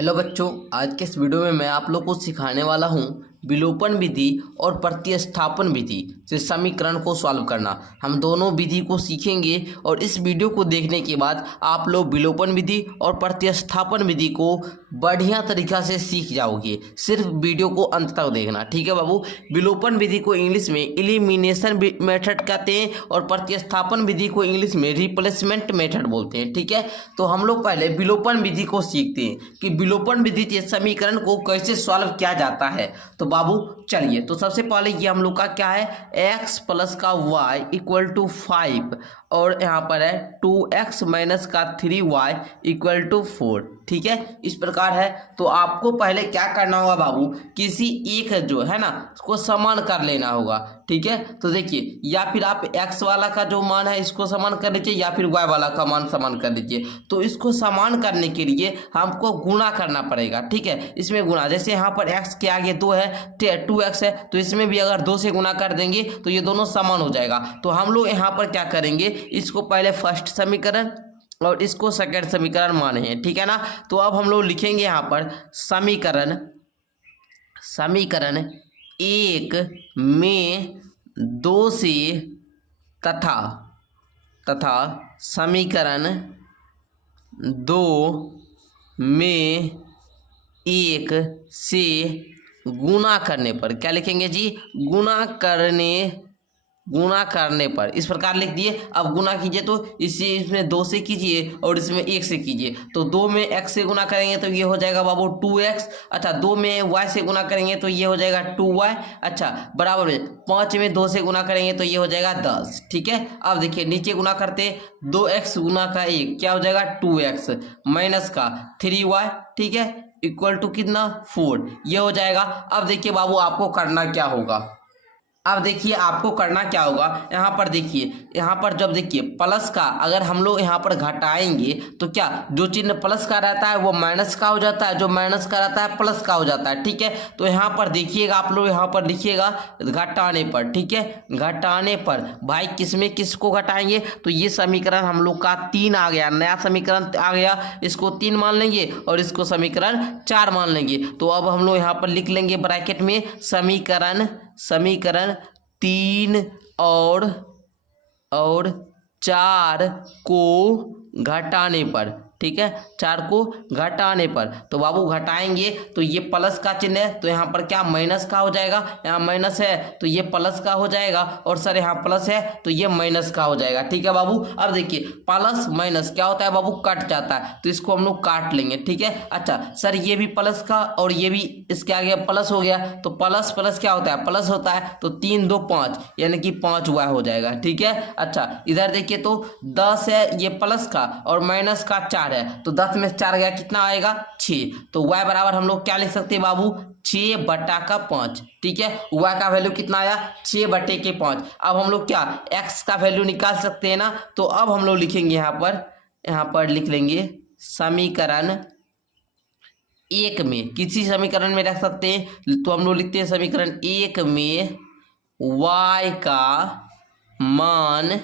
Hello बच्चों, आज के इस वीडियो में मैं आप लोग को सिखाने वाला हूँ विलोपन विधि और प्रतिस्थापन विधि से समीकरण को सॉल्व करना। हम दोनों विधि को सीखेंगे और इस वीडियो को देखने के बाद आप लोग विलोपन विधि और प्रतिस्थापन विधि को बढ़िया तरीक़ा से सीख जाओगे। सिर्फ वीडियो को अंत तक देखना, ठीक है बाबू। विलोपन विधि को इंग्लिश में एलिमिनेशन मेथड कहते हैं और प्रतिस्थापन विधि को इंग्लिश में रिप्लेसमेंट मेथड बोलते हैं, ठीक है। तो हम लोग पहले विलोपन विधि को सीखते हैं कि विलोपन विधि से समीकरण को कैसे सॉल्व किया जाता है। तो बाबू चलिए, तो सबसे पहले ये हम लोग का क्या है, x प्लस का y इक्वल टू 5 और यहाँ पर है 2x माइनस का 3y इक्वल टू 4, ठीक है। इस प्रकार है। तो आपको पहले क्या करना होगा बाबू, किसी एक जो है ना उसको समान कर लेना होगा, ठीक है। तो देखिए, या फिर आप x वाला का जो मान है इसको समान कर लीजिए या फिर y वाला का मान समान कर लीजिए। तो इसको समान करने के लिए हमको गुणा करना पड़ेगा, ठीक है। इसमें गुणा, जैसे यहाँ पर x के आगे 2 है, 2x है, तो इसमें भी अगर 2 से गुणा कर देंगे तो ये दोनों समान हो जाएगा। तो हम लोग यहाँ पर क्या करेंगे, इसको पहले फर्स्ट समीकरण और इसको सेकंड समीकरण माने हैं, ठीक है ना। तो अब हम लोग लिखेंगे यहाँ पर समीकरण 1 में 2 से तथा समीकरण 2 में 1 से गुणा करने पर क्या लिखेंगे जी, गुणा करने पर इस प्रकार लिख दिए। अब गुणा कीजिए तो इसमें 2 से कीजिए और इसमें 1 से कीजिए। तो 2 में x से गुणा करेंगे तो ये हो जाएगा बाबू 2x। अच्छा, 2 में y से गुणा करेंगे तो ये हो जाएगा 2y। अच्छा, बराबर में 5 में 2 से गुणा करेंगे तो ये हो जाएगा 10, ठीक है। अब देखिए नीचे गुणा करते, 2x गुणा का 1 क्या हो जाएगा 2x माइनस का 3y, ठीक है, इक्वल टू कितना 4, ये हो जाएगा। अब देखिए बाबू आपको करना क्या होगा, अब देखिए आपको करना क्या होगा, यहाँ पर देखिए, यहाँ पर जब देखिए प्लस का अगर हम लोग यहाँ पर घटाएंगे तो क्या, जो चिन्ह प्लस का रहता है वो माइनस का हो जाता है, जो माइनस का रहता है प्लस का हो जाता है, ठीक है। तो यहाँ पर देखिएगा, आप लोग यहाँ पर लिखिएगा घटाने पर, ठीक है, घटाने पर भाई किस में किस को घटाएंगे, तो ये समीकरण हम लोग का 3 आ गया, नया समीकरण आ गया, इसको 3 मान लेंगे और इसको समीकरण 4 मान लेंगे। तो अब हम लोग यहाँ पर लिख लेंगे ब्रैकेट में समीकरण 3 और 4 को घटाने पर, ठीक है, 4 को घटाने पर। तो बाबू घटाएंगे तो ये प्लस का चिन्ह है तो यहाँ पर क्या माइनस का हो जाएगा, यहाँ माइनस है तो ये प्लस का हो जाएगा, और सर यहाँ प्लस है तो ये माइनस का हो जाएगा, ठीक है बाबू। अब देखिए प्लस माइनस क्या होता है बाबू, कट जाता है, तो इसको हम लोग काट लेंगे, ठीक है। अच्छा सर, ये भी प्लस का और ये भी इसके आगे प्लस हो गया, तो प्लस प्लस क्या होता है, प्लस होता है, तो 3 2 5 यानी कि 5y हो जाएगा, ठीक है। अच्छा इधर देखिए तो 10 है, ये प्लस का और माइनस का 4 है, तो 10 में 4 गया, कितना आएगा 6। तो y बराबर हम लोग क्या लिख सकते हैं बाबू, 6/5, ठीक है। y का वैल्यू कितना आया, 6/5। अब हम लोग क्या x का वैल्यू निकाल सकते हैं ना, तो अब हम लोग लिखेंगे यहाँ पर लिख लेंगे समीकरण 1 में, किसी समीकरण में रख सकते हैं, तो हम लोग लिखते हैं समीकरण 1 में y का मान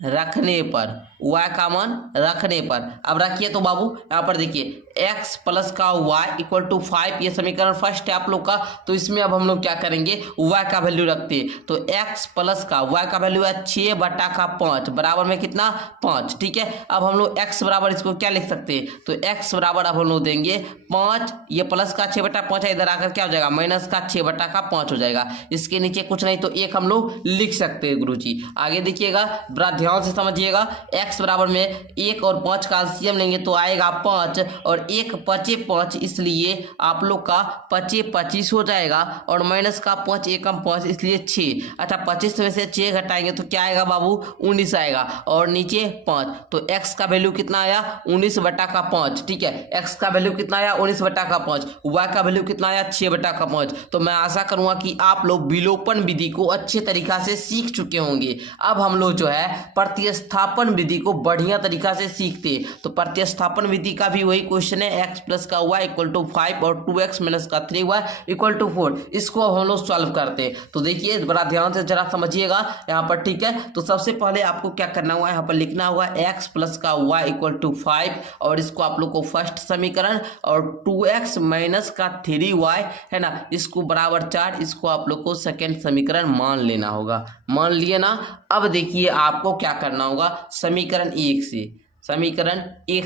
रखने पर, y का मान रखने पर। अब रखिए तो बाबू यहाँ पर देखिए x प्लस का y इक्वल टू 5, ये समीकरण फर्स्ट है आप लोग का। तो इसमें अब हम लोग क्या करेंगे, y का वैल्यू रखते हैं, तो x प्लस का y का वैल्यू है 6/5 बराबर में कितना 5, ठीक है। अब हम लोग x बराबर इसको क्या लिख सकते हैं, तो x बराबर अब हम लोग देंगे 5, ये प्लस का 6/5 है, इधर आकर क्या हो जाएगा माइनस का 6/5 हो जाएगा। इसके नीचे कुछ नहीं तो 1 हम लोग लिख सकते हैं गुरुजी। आगे देखिएगा, बड़ा ध्यान से समझिएगा, x बराबर में 1 और 5 का एलसीएम लेंगे तो आएगा 5 और 1 5 5, इसलिए आप लोग का 5 25 हो जाएगा, और माइनस का 5 1 5 इसलिए 6। अच्छा 25 में से 6 घटाएंगे तो क्या आएगा बाबू 19 आएगा, और नीचे 5, तो x का वैल्यू कितना आया 19/5, ठीक है। x का वैल्यू कितना आया 19/5, y का वैल्यू कितना आया 6/5। तो मैं आशा करूंगा कि आप लोग विलोपन विधि को अच्छे तरीका से सीख चुके होंगे। अब हम लोग जो है प्रतिस्थापन विधि विधि को बढ़िया तरीका से सीखते हैं। तो प्रतिस्थापन विधि का भी वही क्वेश्चन है, x प्लस का y इक्वल टू 5 और 2x माइनस का 3y इक्वल टू 4। इसको अब हम लोग सॉल्व करते हैं। तो देखिए बड़ा ध्यान से जरा समझिएगा यहाँ पर, ठीक है। तो सबसे पहले आपको क्या करना हुआ, यहाँ पर लिखना हुआ x प्लस का y इक्वल टू 5 और इसको आप लोग को फर्स्ट समीकरण, और 2x माइनस का 3y है ना, इसको बराबर 4, इसको आप लोग को सेकेंड समीकरण मान लेना होगा। मान लिए ना। अब देखिए आपको क्या करना होगा, समीकरण 1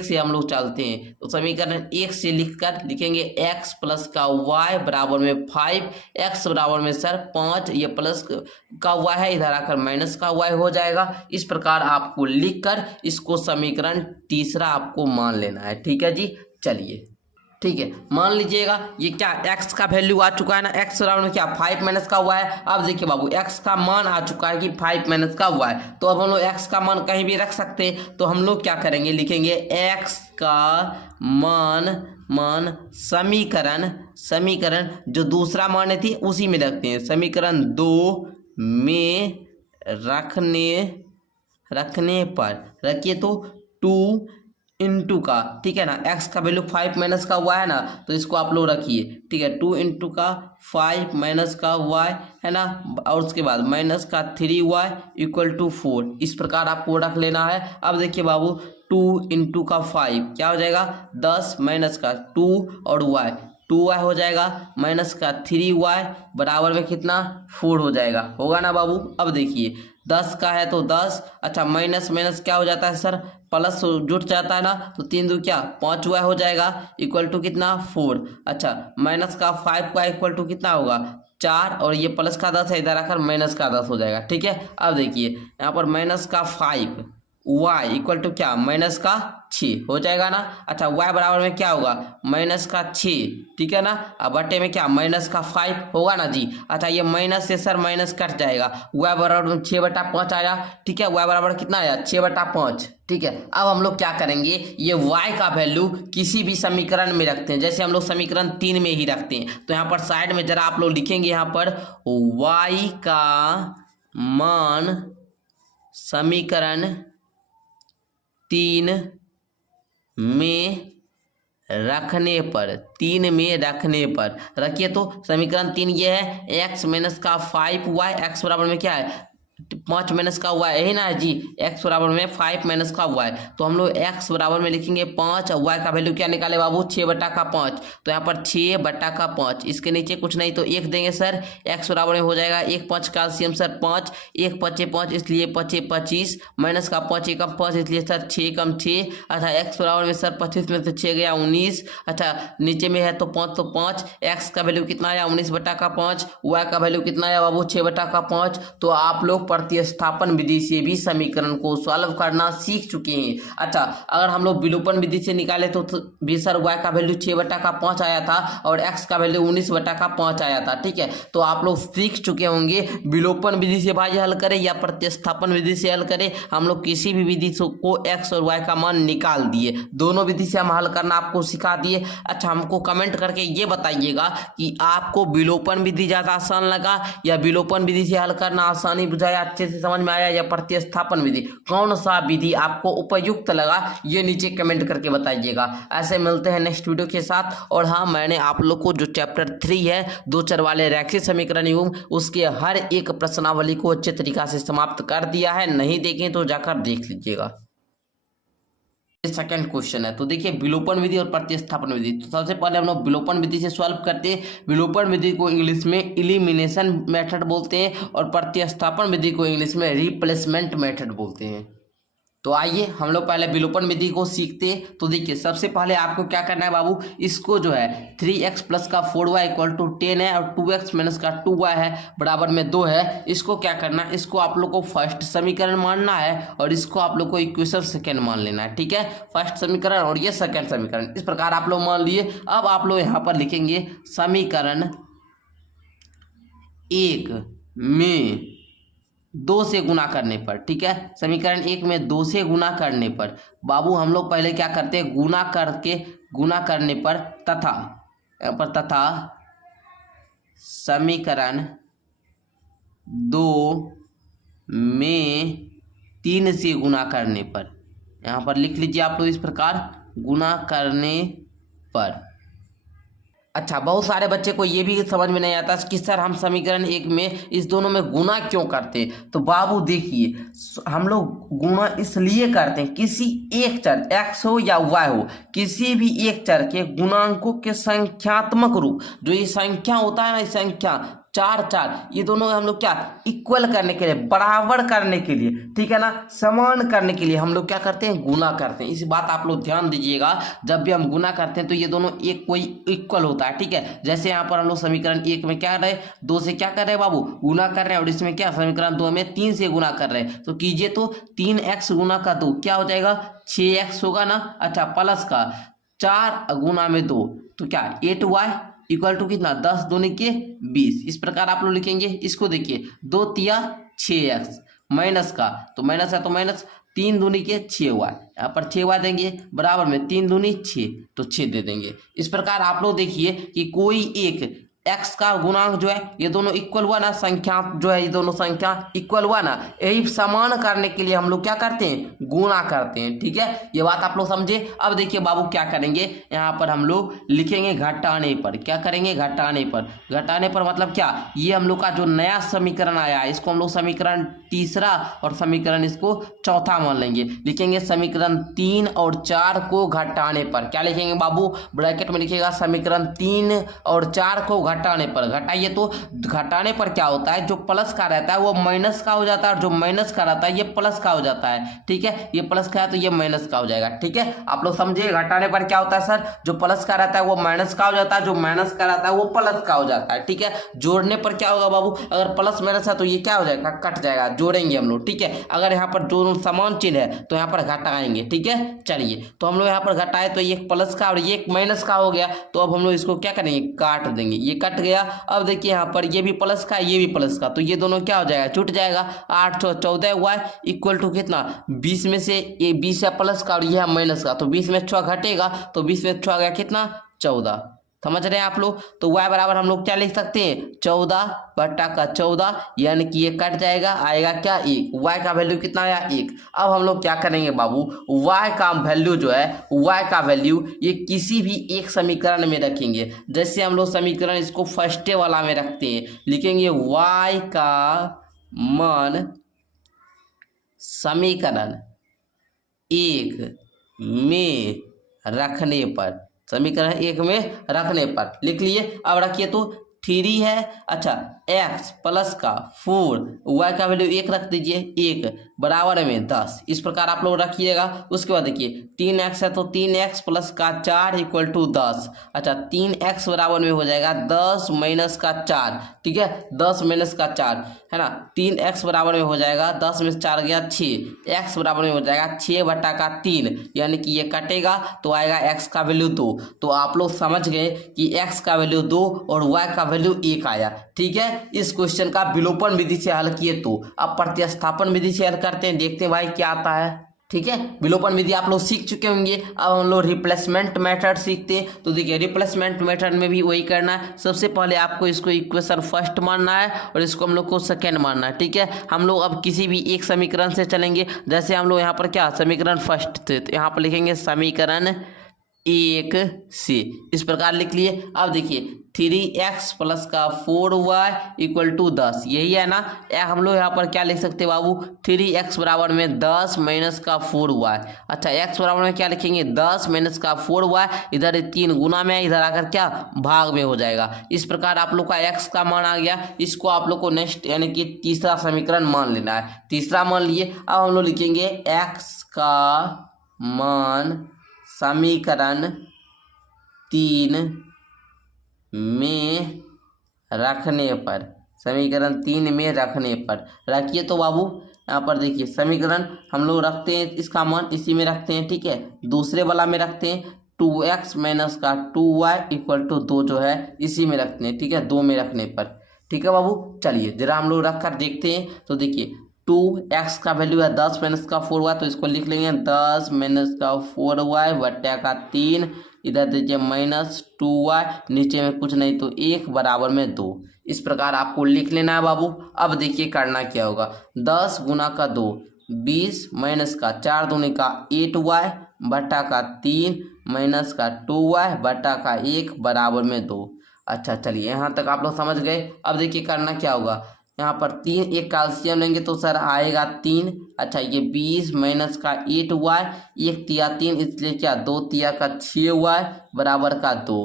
से हम लोग चलते हैं। तो समीकरण 1 से लिखेंगे x प्लस का y बराबर में 5, x बराबर में सर 5, ये प्लस का y है, इधर आकर माइनस का y हो जाएगा। इस प्रकार आपको लिखकर इसको समीकरण तीसरा आपको मान लेना है, ठीक है जी। चलिए ठीक है, मान लीजिएगा ये क्या x का वैल्यू आ चुका है ना, x बराबर में क्या 5 माइनस का y है। अब देखिए बाबू x का मान आ चुका है कि 5 माइनस का y, तो अब हम लोग x का मान कहीं भी रख सकते हैं। तो हम लोग क्या करेंगे, लिखेंगे x का मान समीकरण जो दूसरा मान थी उसी में रखते हैं, समीकरण 2 में रखने पर रखिए तो 2 इंटू का, ठीक है ना, x का वैल्यू 5 माइनस का y है ना, तो इसको आप लोग रखिए, ठीक है। 2 इंटू का 5 माइनस का y है ना, और उसके बाद माइनस का 3y इक्वल टू 4। इस प्रकार आपको रख लेना है। अब देखिए बाबू 2 इंटू का 5 क्या हो जाएगा, 10 माइनस का 2 और y 2y हो जाएगा, माइनस का 3y बराबर में कितना 4 हो जाएगा, होगा ना बाबू। अब देखिए 10 का है तो 10, अच्छा माइनस माइनस क्या हो जाता है सर, प्लस जुट जाता है ना, तो 3 दो क्या 5y हो जाएगा इक्वल टू कितना 4। अच्छा माइनस का 5y इक्वल टू कितना होगा 4, और ये प्लस का 10 है, इधर आकर माइनस का 10 हो जाएगा, ठीक है। अब देखिए यहाँ पर माइनस का 5y इक्वल टू क्या माइनस का 6 हो जाएगा ना। अच्छा y बराबर में क्या होगा माइनस का 6, ठीक है ना। अब बटे में क्या माइनस का 5 होगा ना जी। अच्छा ये माइनस से सर माइनस कट जाएगा, y बराबर में 6/5 आया, ठीक है। y बराबर कितना आया 6/5, ठीक है। अब हम लोग क्या करेंगे, ये y का वैल्यू किसी भी समीकरण में रखते हैं, जैसे हम लोग समीकरण 3 में ही रखते हैं। तो यहाँ पर साइड में जरा आप लोग लिखेंगे, यहाँ पर y का मान समीकरण 3 में रखने पर, 3 में रखने पर रखिए तो समीकरण 3 ये है, x माइनस का 5y, x बराबर में क्या है 5 माइनस का y, यही ना है जी, x बराबर में 5 माइनस का y। तो हम लोग x बराबर में लिखेंगे 5 और y का वैल्यू क्या निकाले बाबू 6/5। तो यहाँ पर 6/5, इसके नीचे कुछ नहीं तो 1 देंगे सर, x बराबर में हो जाएगा 1 5 का एलसीएम सर 5, 1 5 5 इसलिए 5 25, माइनस का 5 एकम 5 इसलिए सर 6 एकम 6। अच्छा x बराबर में सर 25 में से 6 गया 19, अच्छा नीचे में है तो 5 तो 5, x का वैल्यू कितना आया 19/5, y का वैल्यू कितना आया बाबू 6/5। तो आप लोग प्रतिस्थापन विधि से भी समीकरण को सॉल्व करना सीख चुके हैं। अच्छा अगर हम लोग विलोपन विधि से निकाले तो भी सर y का वैल्यू 6/5 आया था और x का वैल्यू 19/5 आया था, ठीक है। तो आप लोग सीख चुके होंगे विलोपन विधि से भाई हल करें या प्रतिस्थापन विधि से हल करें, हम लोग किसी भी विधि को x और y का मान निकाल दिए, दोनों विधि से हम हल करना आपको सिखा दिए। अच्छा हमको कमेंट करके ये बताइएगा कि आपको विलोपन विधि ज़्यादा आसान लगा या विलोपन विधि से हल करना आसानी बुझाया, अच्छे से समझ में आया, या प्रतिस्थापन विधि, कौन सा विधि आपको उपयुक्त लगा ये नीचे कमेंट करके बताइएगा। ऐसे मिलते हैं नेक्स्ट वीडियो के साथ। और हाँ मैंने आप लोग को जो चैप्टर 3 है 2 चर वाले रैखिक समीकरण युग्म, उसके हर एक प्रश्नावली को अच्छे तरीका से समाप्त कर दिया है, नहीं देखें तो जाकर देख लीजिएगा। सेकंड क्वेश्चन है, तो देखिए विलोपन विधि और प्रतिस्थापन विधि। तो सबसे पहले हम लोग विलोपन विधि से सॉल्व करते हैं। विलोपन विधि को इंग्लिश में एलिमिनेशन मेथड बोलते हैं और प्रतिस्थापन विधि को इंग्लिश में रिप्लेसमेंट मेथड बोलते हैं। तो आइए हम लोग पहले विलोपन विधि को सीखते हैं। तो देखिए सबसे पहले आपको क्या करना है बाबू, इसको जो है 3x प्लस का 4y इक्वल टू 10 है और 2x माइनस का 2y है बराबर में 2 है। इसको क्या करना है, इसको आप लोग को फर्स्ट समीकरण मानना है और इसको आप लोग को इक्वेशन सेकेंड मान लेना है, ठीक है। फर्स्ट समीकरण और ये सेकेंड समीकरण, इस प्रकार आप लोग मान लिए। अब आप लोग यहाँ पर लिखेंगे समीकरण 1 में 2 से गुना करने पर, ठीक है। समीकरण 1 में 2 से गुना करने पर बाबू हम लोग पहले क्या करते हैं, गुना करने पर तथा समीकरण 2 में 3 से गुना करने पर, यहाँ पर लिख लीजिए आप लोग इस प्रकार, गुना करने पर। अच्छा, बहुत सारे बच्चे को ये भी समझ में नहीं आता कि सर हम समीकरण एक में इस दोनों में गुना क्यों करते हैं। तो बाबू देखिए, हम लोग गुना इसलिए करते हैं, किसी एक चर x हो या y हो, किसी भी एक चर के गुणांकों के संख्यात्मक रूप, जो ये संख्या होता है ना, ये संख्या चार चार, ये दोनों हम लोग क्या इक्वल करने के लिए, बराबर करने के लिए, ठीक है ना, समान करने के लिए हम लोग क्या करते हैं, गुना करते हैं। इस बात आप लोग ध्यान दीजिएगा, जब भी हम गुना करते हैं तो ये दोनों एक कोई इक्वल होता है, ठीक है। जैसे यहाँ पर हम लोग समीकरण एक में क्या कर रहे हैं, 2 से क्या कर रहे हैं बाबू, गुना कर रहे हैं, और इसमें क्या समीकरण 2 में 3 से गुना कर रहे हैं। तो कीजिए, तो 3x गुना का 2 क्या हो जाएगा, 6x होगा ना। अच्छा, प्लस का 4 गुना में 2 तो क्या 8y इक्वल टू कितना, 10 दूनी के 20। इस प्रकार आप लोग लिखेंगे। इसको देखिए, 2 तिया 6x, माइनस का तो माइनस है तो माइनस, 3 दूनी के 6y, यहाँ पर 6y देंगे, बराबर में 3 दूनी 6 तो 6 दे देंगे। इस प्रकार आप लोग देखिए कि कोई एक x का गुणांक जो है, ये दोनों इक्वल हुआ ना, संख्या जो है ये दोनों संख्या इक्वल हुआ ना, यही समान करने के लिए हम लोग क्या करते हैं, गुना करते हैं, ठीक है। ये बात आप लोग समझे। अब देखिए बाबू क्या करेंगे, यहाँ पर हम लोग लिखेंगे घटाने पर। क्या करेंगे, घटाने पर। घटाने पर मतलब क्या, ये हम लोग का जो नया समीकरण आया है, इसको हम लोग समीकरण तीसरा और समीकरण इसको चौथा मान लेंगे। लिखेंगे समीकरण 3 और 4 को घटाने पर। क्या लिखेंगे बाबू, ब्रैकेट में लिखिएगा समीकरण 3 और 4 को घटाने पर। घटाइए तो घटाने पर क्या होता है, जो प्लस का रहता है वो माइनस का हो जाता है, और जो माइनस का रहता है ये प्लस का हो जाता है, ठीक है। ये प्लस का है तो ये माइनस का हो जाएगा, ठीक है। आप लोग समझिए, घटाने पर क्या होता है सर, जो प्लस का रहता है वो माइनस का हो जाता है, जो माइनस का रहता है वो प्लस का हो जाता है, ठीक है। जोड़ने पर क्या होगा बाबू, अगर प्लस माइनस है तो ये क्या हो जाएगा, कट जाएगा, जोड़ेंगे हम लोग, ठीक है। अगर यहाँ पर दोनों समान चिन्ह है तो यहाँ पर घटाएंगे, ठीक है। चलिए, तो हम लोग यहाँ पर घटाए तो ये प्लस का और ये एक माइनस का हो गया, तो अब हम लोग इसको क्या करेंगे, काट देंगे। ये कट गया। अब देखिए यहाँ पर ये भी प्लस का, ये भी प्लस का, तो ये दोनों क्या हो जाएगा, छूट जाएगा। 8 14 y इक्वल टू कितना, 20 में से ये 20 है प्लस का और ये है माइनस का, तो 20 में 6 घटेगा, तो 20 में 6 गया कितना, 14। समझ रहे हैं आप लोग। तो y बराबर हम लोग क्या लिख सकते हैं, 14 बटा का 14, यानी कि ये कट जाएगा, आएगा क्या 1। y का वैल्यू कितना आया, 1। अब हम लोग क्या करेंगे बाबू, y का वैल्यू जो है, y का वैल्यू ये किसी भी एक समीकरण में रखेंगे। जैसे हम लोग समीकरण इसको फर्स्ट वाला में रखते हैं, लिखेंगे y का मान समीकरण 1 में रखने पर, समीकरण 1 में रखने पर लिख लिए। अब रखिए तो 3 है, अच्छा x प्लस का 4, y का वैल्यू 1 रख दीजिए, 1 बराबर में 10। इस प्रकार आप लोग रखिएगा। उसके बाद देखिए 3x है तो 3x प्लस का 4 इक्वल टू 10। अच्छा, 3x बराबर में हो जाएगा 10 माइनस का 4, ठीक है, 10 माइनस का 4 है ना। 3x बराबर में हो जाएगा 10 में से 4 गया 6, x बराबर में हो जाएगा 6 बटा का 3, यानी कि ये कटेगा तो आएगा x का वैल्यू 2। तो आप लोग समझ गए कि x का वैल्यू 2 और y का वैल्यू 1 आया, ठीक है। इस क्वेश्चन का विलोपन विधि से हल किए तो अब प्रतिस्थापन विधि से हल करते हैं, देखते हैं भाई क्या आता है, ठीक है। विलोपन विधि आप लोग सीख चुके होंगे। अब हम लोग रिप्लेसमेंट मेथड सीखते हैं। तो देखिए, रिप्लेसमेंट मेथड में भी वही करना है। सबसे पहले आपको इसको इक्वेशन फर्स्ट मानना है और इसको हम लोग को सेकेंड मानना है, ठीक है। हम लोग अब किसी भी एक समीकरण से चलेंगे। जैसे हम लोग यहाँ पर क्या समीकरण फर्स्ट थे, तो यहाँ पर लिखेंगे समीकरण 1 से, इस प्रकार लिख लिए। अब देखिए 3x प्लस का 4y इक्वल टू 10, यही है ना। हम लोग यहाँ पर क्या लिख सकते हैं बाबू, 3x बराबर में 10 माइनस का 4y। अच्छा, x बराबर में क्या लिखेंगे, 10 माइनस का 4y, इधर 3 गुना में, इधर आकर क्या भाग में हो जाएगा। इस प्रकार आप लोग का x का मान आ गया। इसको आप लोग को नेक्स्ट यानी कि तीसरा समीकरण मान लेना है। तीसरा मान लिए। अब हम लोग लिखेंगे x का मान समीकरण 3 में रखने पर, समीकरण 3 में रखने पर रखिए। तो बाबू यहाँ पर देखिए समीकरण हम लोग रखते हैं, इसका मान इसी में रखते हैं, ठीक है। दूसरे वाला में रखते हैं 2x माइनस का 2y इक्वल टू 2 जो है इसी में रखते हैं, ठीक है, 2 में रखने पर, ठीक है बाबू। चलिए जरा हम लोग रख कर देखते हैं। तो देखिए 2x का वैल्यू है 10 माइनस का 4y, तो इसको लिख लेंगे 10 माइनस का 4y बट्टा का 3, इधर दीजिए माइनस 2y, नीचे में कुछ नहीं तो 1 बराबर में 2। इस प्रकार आपको लिख लेना है बाबू। अब देखिए करना क्या होगा, 10 गुना का 2 20 माइनस का 4 दूनी का 8y बटा का 3 माइनस का 2y बटा का 1 बराबर में 2। अच्छा चलिए यहाँ तक आप लोग समझ गए। अब देखिए करना क्या होगा, यहाँ पर 3 एक कैल्शियम लेंगे तो सर आएगा 3। अच्छा ये 20 माइनस का 8y, 1 तिया 3 इसलिए क्या 2 तिया का 6y बराबर का 2।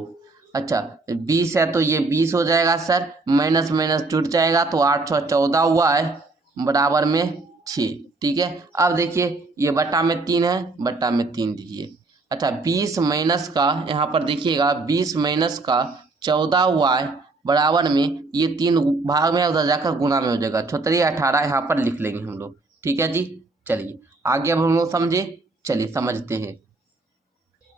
अच्छा 20 है तो ये 20 हो जाएगा सर, माइनस माइनस जुट जाएगा तो 814y बराबर में 6। ठीक है, अब देखिए ये बटा में 3 है, बटा में 3 दीजिए। अच्छा 20 माइनस का यहाँ पर देखिएगा 20 माइनस का 14y बराबर में ये 3 भाग में उधर जाकर गुना में हो जाएगा, 18 यहाँ पर लिख लेंगे हम लोग। ठीक है जी, चलिए आगे अब हम लोग समझे, चलिए समझते हैं।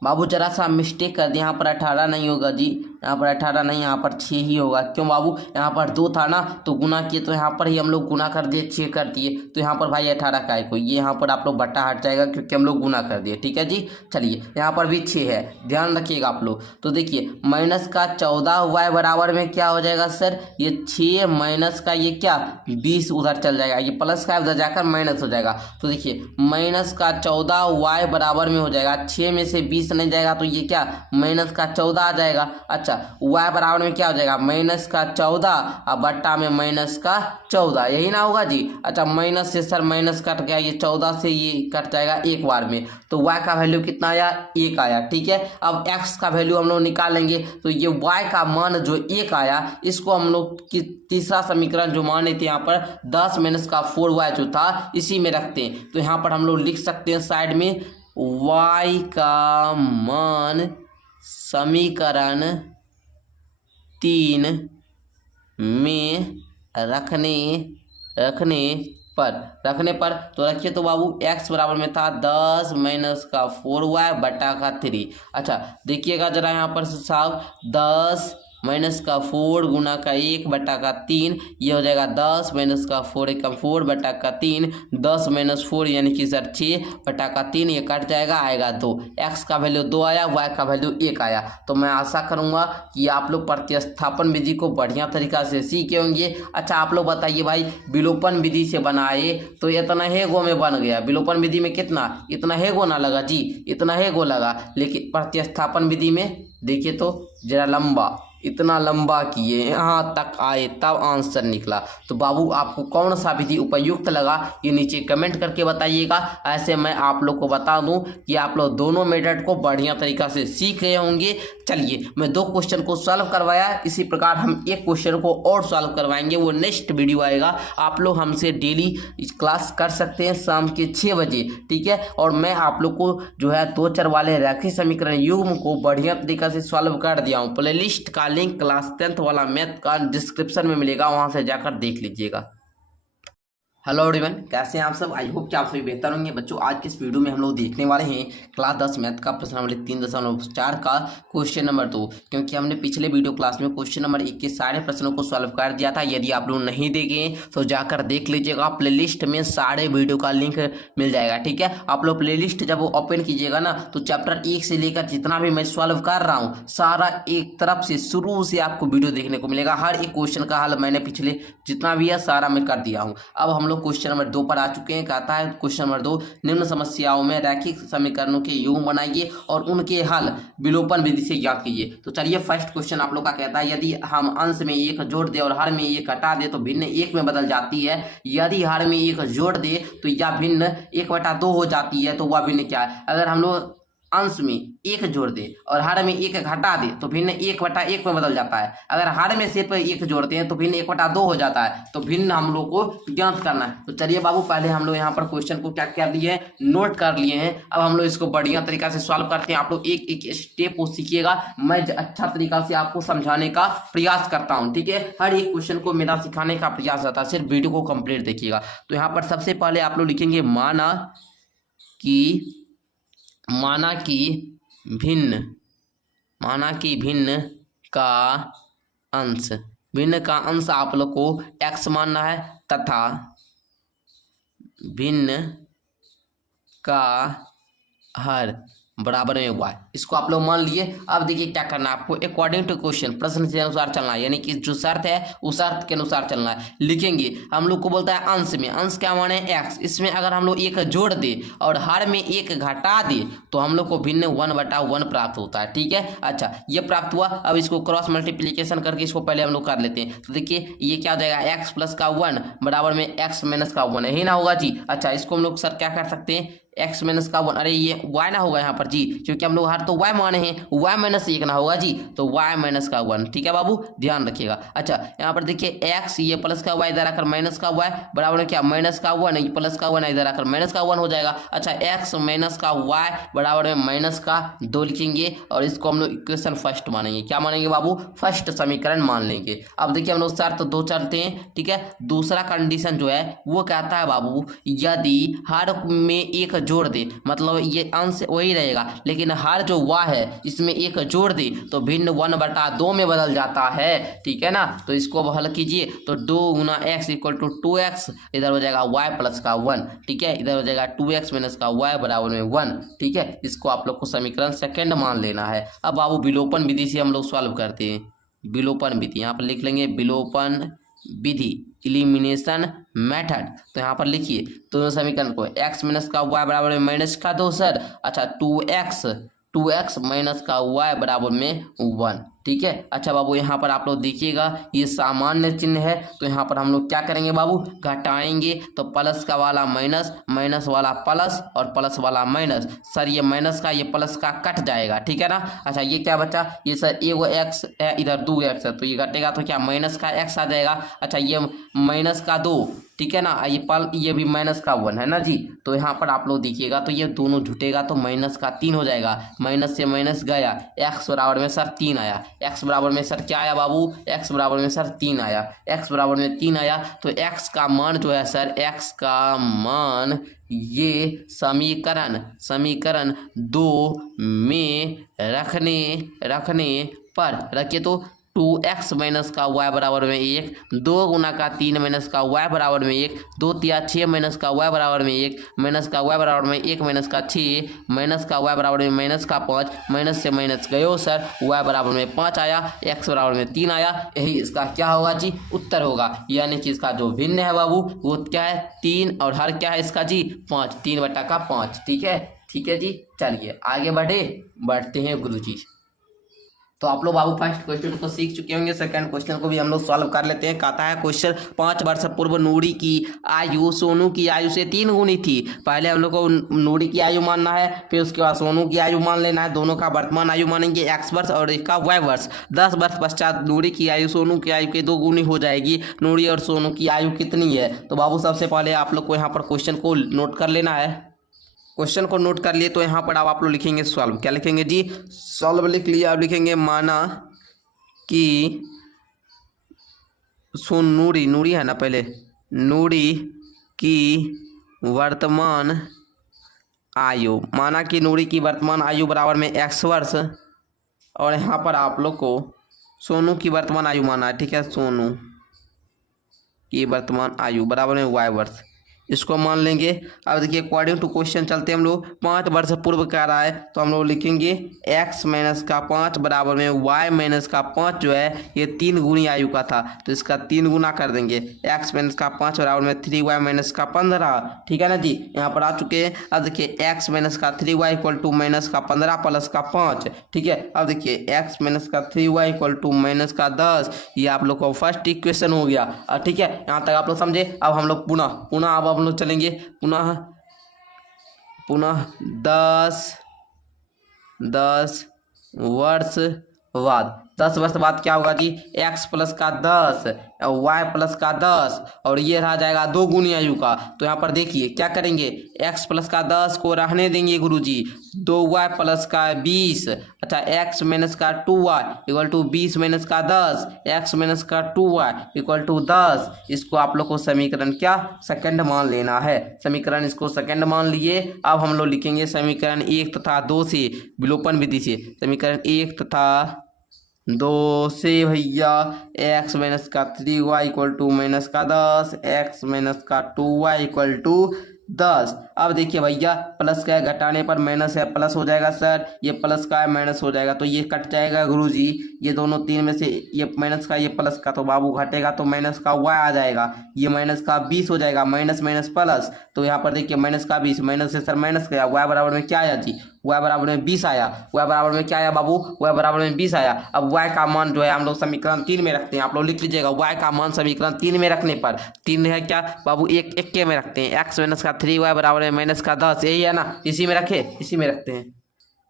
बाबू जरा सा मिस्टेक कर दिया, यहाँ पर 18 नहीं होगा जी, यहाँ पर 18 नहीं, यहाँ पर 6 ही होगा। क्यों बाबू, यहाँ पर 2 था ना तो गुना किए तो यहाँ पर ही हम लोग गुना कर दिए, 6 कर दिए तो यहाँ पर भाई 18 का है कोई, ये यहाँ पर आप लोग बट्टा हट जाएगा क्योंकि हम लोग गुना कर दिए। ठीक है जी, चलिए यहाँ पर भी 6 है, ध्यान रखिएगा आप लोग। तो देखिए माइनस का 14y बराबर में क्या हो जाएगा सर, ये 6 माइनस का ये क्या 20 उधर चल जाएगा, ये प्लस का उधर जाकर माइनस हो जाएगा। तो देखिए माइनस का 14y बराबर में हो जाएगा, 6 में से 20 नहीं जाएगा तो ये क्या माइनस का 14 आ जाएगा। अच्छा y बराबर में क्या हो जाएगा माइनस का 14 और बट्टा में माइनस का 14, यही ना होगा जी। अच्छा माइनस से सर माइनस कट गया, ये 14 से ये कट जाएगा एक बार में, तो y का वैल्यू कितना आया 1 आया। ठीक है, अब x का वैल्यू हम लोग निकालेंगे तो ये y का मान जो 1 आया इसको हम लोग की तीसरा समीकरण जो माने थे यहाँ पर 10 माइनस का 4y जो था इसी में रखते हैं। तो यहाँ पर हम लोग लिख सकते हैं साइड में y का मान समीकरण 3 में रखने पर तो रखिए तो बाबू x बराबर में था 10 माइनस का 4y बटा का 3। अच्छा देखिएगा जरा यहाँ पर साहब 10 माइनस का 4 गुना का 1 बटा का 3, ये हो जाएगा 10 माइनस का 4 एक 4 बटा का 3, 10 माइनस 4 यानी कि सर 6 बटा का 3, ये कट जाएगा आएगा 2। x का वैल्यू 2 आया, y का वैल्यू 1 आया। तो मैं आशा करूंगा कि आप लोग प्रतिस्थापन विधि को बढ़िया तरीका से सीखे होंगे। अच्छा आप लोग बताइए भाई, विलोपन विधि से बनाए तो इतना हेगो में बन गया, विलोपन विधि में कितना इतना हेगो ना लगा जी, इतना हेगो लगा, लेकिन प्रतिस्थापन विधि में देखिए तो जरा लंबा, इतना लंबा किए यहाँ तक आए तब आंसर निकला। तो बाबू आपको कौन सा विधि उपयुक्त लगा ये नीचे कमेंट करके बताइएगा। ऐसे मैं आप लोग को बता दूं कि आप लोग दोनों मेथड को बढ़िया तरीका से सीख रहे होंगे। चलिए मैं 2 क्वेश्चन को सॉल्व करवाया, इसी प्रकार हम एक क्वेश्चन को और सॉल्व करवाएंगे, वो नेक्स्ट वीडियो आएगा। आप लोग हमसे डेली क्लास कर सकते हैं शाम के 6 बजे। ठीक है, और मैं आप लोग को जो है 2 चर वाले रैखिक समीकरण युग्म को बढ़िया तरीका से सॉल्व कर दिया हूँ। प्ले लिस्ट का लिंक क्लास 10th वाला मैथ का डिस्क्रिप्शन में मिलेगा, वहां से जाकर देख लीजिएगा। हेलो एवरीवन, कैसे हैं आप सब? आई होप कि आप सभी बेहतर होंगे। बच्चों आज के इस वीडियो में हम लोग देखने वाले हैं क्लास 10 मैथ का प्रश्न नंबर 3.4 का क्वेश्चन नंबर 2, क्योंकि हमने पिछले वीडियो क्लास में क्वेश्चन नंबर 1 के सारे प्रश्नों को सॉल्व कर दिया था। यदि आप लोग नहीं देखे तो जाकर देख लीजिएगा, प्लेलिस्ट में सारे वीडियो का लिंक मिल जाएगा। ठीक है, आप लोग प्लेलिस्ट जब ओपन कीजिएगा ना तो चैप्टर 1 से लेकर जितना भी मैं सॉल्व कर रहा हूँ सारा एक तरफ से शुरू से आपको वीडियो देखने को मिलेगा। हर एक क्वेश्चन का हल मैंने पिछले जितना भी है सारा मैं कर दिया हूँ। अब हम लोग क्वेश्चन नंबर 2 पर आ चुके हैं। कहता है क्वेश्चन नंबर 2, निम्न समस्याओं में रैखिक समीकरणों के युग्म बनाइए और उनके हल विलोपन विधि से ज्ञात कीजिए। तो चलिए फर्स्ट क्वेश्चन आप लोग का कहता है, यदि हम अंश में 1 जोड़ दे और हर में 1 घटा दे तो भिन्न 1 में बदल जाती है। यदि हर में 1 जोड़ दे तो यह भिन्न 1/2 हो जाती है, तो वह भिन्न क्या है? अगर हम लोग अंश में 1 जोड़ दे और हर में 1 घटा दे तो भिन्न 1/1 में बदल जाता है। अगर हर में सिर्फ 1 जोड़ते हैं तो भिन्न 1/2 हो जाता है। तो भिन्न हम लोग को ज्ञात करना है। तो चलिए बाबू पहले हम लोग यहाँ पर क्वेश्चन को क्या कर लिए हैं, नोट कर लिए हैं। अब हम लोग इसको बढ़िया तरीका से सॉल्व करते हैं। आप लोग एक एक स्टेप को सीखिएगा, मैं अच्छा तरीका से आपको समझाने का प्रयास करता हूँ। ठीक है, हर एक क्वेश्चन को मेरा सिखाने का प्रयास रहता है, सिर्फ वीडियो को कंप्लीट देखिएगा। तो यहाँ पर सबसे पहले आप लोग लिखेंगे माना कि भिन्न का अंश, भिन्न का अंश आप लोग को x मानना है तथा भिन्न का हर बराबर में y, इसको आप लोग मान लिए। अब देखिए क्या करना है आपको, अकॉर्डिंग टू क्वेश्चन, प्रश्न के अनुसार चलना है, यानी कि जो शर्त है उस शर्त के अनुसार चलना है। लिखेंगे, हम लोग को बोलता है अंश में, अंश क्या माने x, इसमें अगर हम लोग एक जोड़ दे और हर में एक घटा दे तो हम लोग को भिन्न 1/1 प्राप्त होता है। ठीक है, अच्छा ये प्राप्त हुआ। अब इसको क्रॉस मल्टीप्लीकेशन करके इसको पहले हम लोग कर लेते हैं। तो देखिए ये क्या हो जाएगा, x प्लस का 1 बराबर में x माइनस का 1, यही ना होगा जी। अच्छा इसको हम लोग सर क्या कर सकते हैं, x माइनस का 1, अरे ये y ना होगा यहाँ पर जी, क्योंकि हम लोग हर तो y माने हैं, y माइनस 1 ना होगा जी, तो y माइनस का 1। ठीक है बाबू, ध्यान रखिएगा। अच्छा यहाँ पर देखिए x, ये प्लस का y, इधर आकर माइनस का y बराबर में क्या, माइनस का 1, ये प्लस का 1 इधर आकर माइनस का 1 हो जाएगा। अच्छा x माइनस का y बराबर में माइनस का 2 लिखेंगे और इसको हम लोग इक्वेशन फर्स्ट मानेंगे। क्या मानेंगे बाबू, फर्स्ट समीकरण मान लेंगे। अब देखिए हम लोग शर्त 2 चलते हैं। ठीक है, दूसरा कंडीशन जो है वो कहता है बाबू, यदि हर में एक जोड़ दे, मतलब ये अंश वही रहेगा लेकिन हर जो y है इसमें एक जोड़ दे तो भिन्न 1/2 में बदल जाता है। ठीक है ना, तो इसको अब हल कीजिए तो 2 गुना x इक्वल टू 2x, इधर हो जाएगा y प्लस का 1। ठीक है, इधर हो जाएगा 2x माइनस का y बराबर में 1। ठीक है, इसको आप लोग को समीकरण सेकंड मान लेना है। अब बाबू विलोपन विधि से हम लोग सॉल्व करते हैं। विलोपन विधि यहाँ पर लिख लेंगे, विलोपन विधि, एलिमिनेशन मेथड। तो यहाँ पर लिखिए दोनों समीकरण को, x माइनस का y बराबर में माइनस का 2 सर, अच्छा 2x माइनस का y बराबर में 1। ठीक है, अच्छा बाबू यहाँ पर आप लोग देखिएगा ये सामान्य चिन्ह है, तो यहाँ पर हम लोग क्या करेंगे बाबू, घटाएंगे तो प्लस का वाला माइनस, माइनस वाला प्लस और प्लस वाला माइनस। सर ये माइनस का ये प्लस का कट जाएगा। ठीक है ना, अच्छा ये क्या बचा, ये सर एगो x है, इधर 2x है, तो ये घटेगा तो क्या माइनस का x आ जाएगा। अच्छा ये माइनस का 2, ठीक है ना, ये भी माइनस का 1 है ना जी। तो यहाँ पर आप लोग देखिएगा तो ये दोनों जुटेगा तो माइनस का 3 हो जाएगा, माइनस से माइनस गया, x बराबर में सर 3 आया, x बराबर में सर क्या आया बाबू, x बराबर में सर 3 आया, x बराबर में 3 आया। तो x का मान जो है सर, x का मान ये समीकरण 2 में रखने पर रखिए तो 2x माइनस का y बराबर में 1, 2 गुना का 3 माइनस का y बराबर में 1, 2 तिया 6 माइनस का y बराबर में 1, माइनस का y बराबर में 1 माइनस का 6, माइनस का y बराबर में माइनस का 5, माइनस से माइनस गयो सर, y बराबर में 5 आया, x बराबर में 3 आया। यही इसका क्या होगा जी, उत्तर होगा। यानी कि इसका जो भिन्न है बाबू वो क्या है, 3, और हर क्या है इसका जी 5, 3/5। ठीक है जी, चलिए आगे बढ़ते हैं गुरुजी। तो आप लोग बाबू फर्स्ट क्वेश्चन को सीख चुके होंगे, सेकंड क्वेश्चन को भी हम लोग सॉल्व कर लेते हैं। कहता है क्वेश्चन, 5 वर्ष पूर्व नूरी की आयु सोनू की आयु से 3 गुनी थी। पहले हम लोग को नूरी की आयु मानना है, फिर उसके बाद सोनू की आयु मान लेना है। दोनों का वर्तमान आयु मानेंगे x वर्ष और इसका y वर्ष। 10 वर्ष पश्चात नूरी की आयु सोनू की आयु के 2 गुनी हो जाएगी। नूरी और सोनू की आयु कितनी है? तो बाबू सबसे पहले आप लोग को यहाँ पर क्वेश्चन को नोट कर लेना है। क्वेश्चन को नोट कर लिए तो यहाँ पर आप लोग लिखेंगे सॉल्व। क्या लिखेंगे जी, सॉल्व लिख लिया। आप लिखेंगे माना कि नूरी है ना, पहले नूरी की वर्तमान आयु, माना कि नूरी की वर्तमान आयु बराबर में x वर्ष, और यहाँ पर आप लोग को सोनू की वर्तमान आयु माना है। ठीक है, सोनू की वर्तमान आयु बराबर में y वर्ष, इसको मान लेंगे। अब देखिए अकॉर्डिंग टू क्वेश्चन चलते हैं हम लोग। 5 वर्ष पूर्व कह रहा है तो हम लोग लिखेंगे x माइनस का 5 बराबर में y माइनस का 5 जो है ये 3 गुनी आयु का था, तो इसका 3 गुना कर देंगे। x माइनस का 5 बराबर में 3y माइनस का 15। ठीक है ना जी, यहाँ पर आ चुके हैं। अब देखिए x माइनस का 3y इक्वल टू माइनस का 15 प्लस का 5। ठीक है, अब देखिए x माइनस का 3y इक्वल टू माइनस का 10, ये आप लोग को फर्स्ट इक्वेशन हो गया। ठीक है, यहाँ तक आप लोग समझे। अब हम लोग पुनः अब हम लोग चलेंगे पुनः 10 वर्ष बाद। 10 वर्ष बाद क्या होगा जी, x प्लस का 10 y प्लस का 10, और ये रह जाएगा 2 गुनी आयु का। तो यहाँ पर देखिए क्या करेंगे, x प्लस का 10 को रहने देंगे गुरुजी, 2y प्लस का 20। अच्छा x माइनस का 2y इक्वल टू 20 माइनस का 10, x माइनस का 2y इक्वल टू 10। इसको आप लोग को समीकरण क्या सेकंड मान लेना है। समीकरण इसको सेकंड मान लिए। अब हम लोग लिखेंगे समीकरण 1 तथा 2 से विलोपन विधि से। समीकरण 1 तथा 2 से भैया x माइनस का 3y इक्वल टू माइनस का 10, x माइनस का 2y इक्वल टू 10। अब देखिए भैया प्लस का है घटाने पर माइनस है प्लस हो जाएगा सर, ये प्लस का है माइनस हो जाएगा, तो ये कट जाएगा गुरुजी, ये दोनों तीन में से ये माइनस का ये प्लस का, तो बाबू घटेगा तो माइनस का y आ जाएगा, ये माइनस का 20 हो जाएगा, माइनस माइनस प्लस, तो यहाँ पर देखिए माइनस का 20, माइनस से सर माइनस गया, y बराबर में क्या आया जी, y बराबर में 20 आया, y बराबर में क्या आया बाबू, y बराबर में 20 आया। अब y का मान जो है हम लोग समीकरण 3 में रखते हैं, आप लोग लिख लीजिएगा, y का मान समीकरण 3 में रखने पर 3 है क्या बाबू, एक एक के में रखते हैं, x माइनस का 3y बराबर में माइनस का 10, यही है ना, इसी में रखे, इसी में रखते हैं।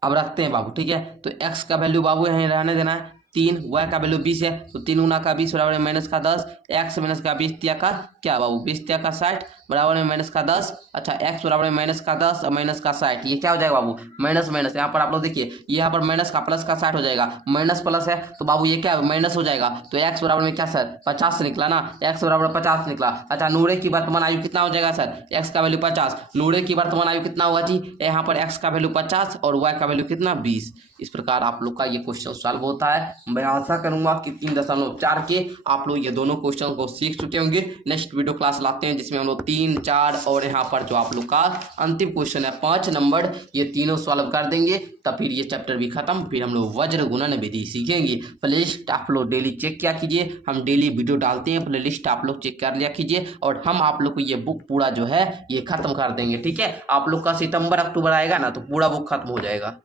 अब रखते हैं बाबू, ठीक है, तो x का वैल्यू बाबू यहाँ रहने देना है 3, y का वैल्यू 20 है, तो 3 गुना का 20 बराबर है माइनस का 10, x माइनस का 20 तिया का क्या बाबू, 20 तिया का 60 बराबर में माइनस का 10, अच्छा x बराबर में माइनस का 10 और माइनस का 60, ये क्या हो जाएगा बाबू, माइनस माइनस, यहाँ पर आप लोग देखिए यहाँ पर माइनस का प्लस का 60 हो जाएगा, माइनस प्लस है तो बाबू ये क्या माइनस हो जाएगा, तो x बराबर में क्या सर 50 निकला ना, x बराबर 50 निकला। अच्छा नूरे की वर्तमान आयु कितना हो जाएगा सर, x का वैल्यू 50, नूरे की वर्तमान आयु कितना होगा जी, यहाँ पर x का वैल्यू 50 और y का वैल्यू कितना 20। इस प्रकार आप लोग का ये क्वेश्चन सॉल्व होता है। मैं आशा करूंगा कि 3.4 के आप लोग ये दोनों क्वेश्चन को सीख चुके होंगे। नेक्स्ट वीडियो क्लास लाते हैं जिसमें हम लोग 3, 4 और यहाँ पर जो आप लोग का अंतिम क्वेश्चन है 5 नंबर, ये तीनों सॉल्व कर देंगे, तब फिर ये चैप्टर भी खत्म, फिर हम लोग वज्र गुणन विधि सीखेंगे। प्लेलिस्ट आप लोग डेली चेक किया कीजिए, हम डेली वीडियो डालते हैं, प्लेलिस्ट आप लोग चेक कर लिया कीजिए, और हम आप लोग को ये बुक पूरा जो है ये खत्म कर देंगे, ठीक है। आप लोग का सितंबर अक्टूबर आएगा ना तो पूरा बुक खत्म हो जाएगा।